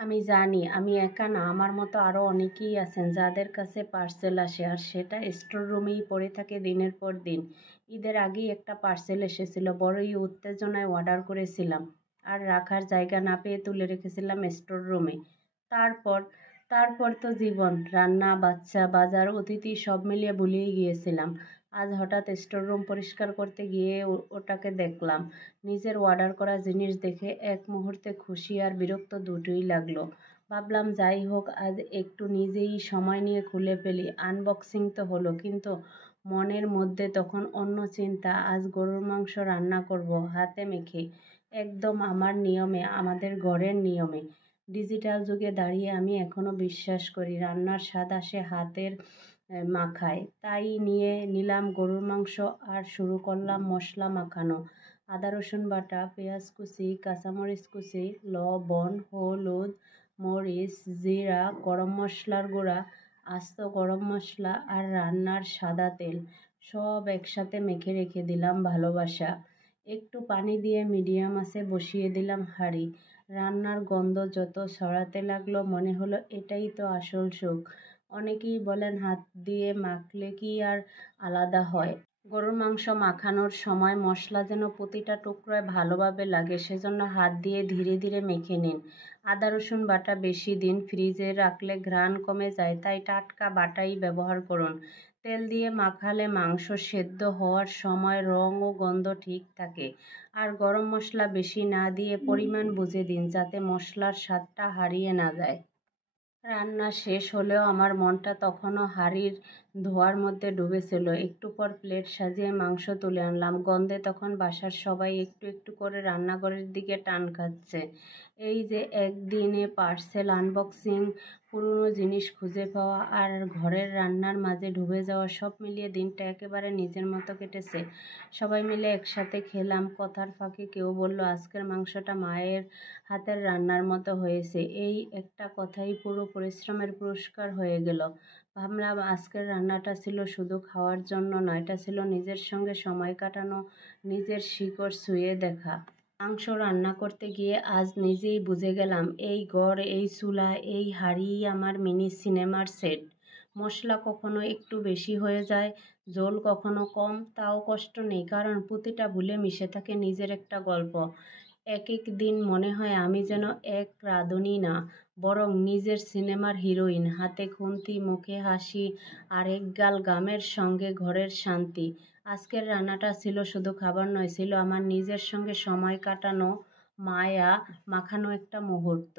আমি জানি আমি একা না, আমার মতো আরও অনেকেই আছেন যাদের কাছে পার্সেল আসে আর সেটা স্টোর রুমেই পড়ে থাকে দিনের পর দিন। ঈদের আগেই একটা পার্সেল এসেছিল, বড়ই উত্তেজনায় অর্ডার করেছিলাম আর রাখার জায়গা না পেয়ে তুলে রেখেছিলাম স্টোর রুমে। তারপর তারপর তো জীবন, রান্না, বাচ্চা, বাজার, অতিথি সব মিলিয়ে ভুলেই গিয়েছিলাম। আজ হঠাৎ স্টোর রুম পরিষ্কার করতে গিয়ে ওটাকে দেখলাম। নিজের অর্ডার করা জিনিস দেখে এক মুহূর্তে খুশি আর বিরক্ত দুটোই লাগলো। ভাবলাম যাই হোক, আজ একটু নিজেই সময় নিয়ে খুলে ফেলি। আনবক্সিং তো হলো, কিন্তু মনের মধ্যে তখন অন্য চিন্তা। আজ গরুর মাংস রান্না করব হাতে মেখে, একদম আমার নিয়মে, আমাদের ঘরের নিয়মে। ডিজিটাল যুগে দাঁড়িয়ে আমি এখনো বিশ্বাস করি রান্নার স্বাদ আসে হাতের মাখায়। তাই নিয়ে নিলাম গরুর মাংস আর শুরু করলাম মশলা মাখানো। আদা রসুন বাটা, পেঁয়াজ কুচি, কাঁচামরিচ কুচি, লবণ, হলুদ, মরিচ, জিরা, গরম মশলার গুঁড়া, আস্ত গরম মশলা আর রান্নার সাদা তেল সব একসাথে মেখে রেখে দিলাম ভালোবাসা। একটু পানি দিয়ে মিডিয়াম আঁচে বসিয়ে দিলাম হাঁড়ি। রান্নার গন্ধ যত ছড়াতে লাগলো মনে হলো এটাই তো আসল সুখ। অনেকেই বলেন হাত দিয়ে মাখলে কি আর আলাদা হয়? গরুর মাংস মাখানোর সময় মশলা যেন প্রতিটা টুকরোয় ভালোভাবে লাগে, সেজন্য হাত দিয়ে ধীরে ধীরে মেখে নিন। আদা রসুন বাটা বেশি দিন ফ্রিজে রাখলে ঘ্রাণ কমে যায়, তাই টাটকা বাটাই ব্যবহার করুন। তেল দিয়ে মাখালে মাংস সেদ্ধ হওয়ার সময় রং ও গন্ধ ঠিক থাকে। আর গরম মশলা বেশি না দিয়ে পরিমাণ বুঝে দিন, যাতে মশলার স্বাদটা হারিয়ে না যায়। রান্না শেষ হলেও আমার মনটা তখনও হাঁড়ির ধোঁয়ার মধ্যে ডুবেছিল। একটু পর প্লেট সাজিয়ে মাংস তুলে আনলাম। গন্ধে তখন বাসার সবাই একটু একটু করে রান্নাঘরের দিকে টান খাচ্ছে। এই যে একদিনে পার্সেল আনবক্সিং, পুরনো জিনিস খুঁজে পাওয়া আর ঘরের রান্নার মাঝে ডুবে যাওয়া, সব মিলিয়ে দিনটা একেবারে নিজের মতো কেটেছে। সবাই মিলে একসাথে খেলাম। কথার ফাঁকে কেউ বলল আজকের মাংসটা মায়ের হাতের রান্নার মতো হয়েছে। এই একটা কথাই পুরো পরিশ্রমের পুরস্কার হয়ে গেল। ভাবলাম আজকের রান্নাটা ছিল শুধু খাওয়ার জন্য নয়, এটা ছিল নিজের সঙ্গে সময় কাটানো, নিজের শিকড় ছুঁয়ে দেখা। মাংস রান্না করতে গিয়ে আজ নিজেই বুঝে গেলাম এই ঘর, এই চুলা, এই হাঁড়িই আমার মিনি সিনেমার সেট। মশলা কখনো একটু বেশি হয়ে যায়, ঝোল কখনো কম, তাও কষ্ট নেই, কারণ প্রতিটা ভুলে মিশে থাকে নিজের একটা গল্প। একেক দিন মনে হয় আমি যেন এক রাঁধুনি না, বরং নিজের সিনেমার হিরোইন। হাতে খুন্তি, মুখে হাসি আর একগাল গামের সঙ্গে ঘরের শান্তি। আজকের রান্নাটা ছিল শুধু খাবার নয়, ছিল আমার নিজের সঙ্গে সময় কাটানো, মায়া মাখানো একটা মুহূর্ত।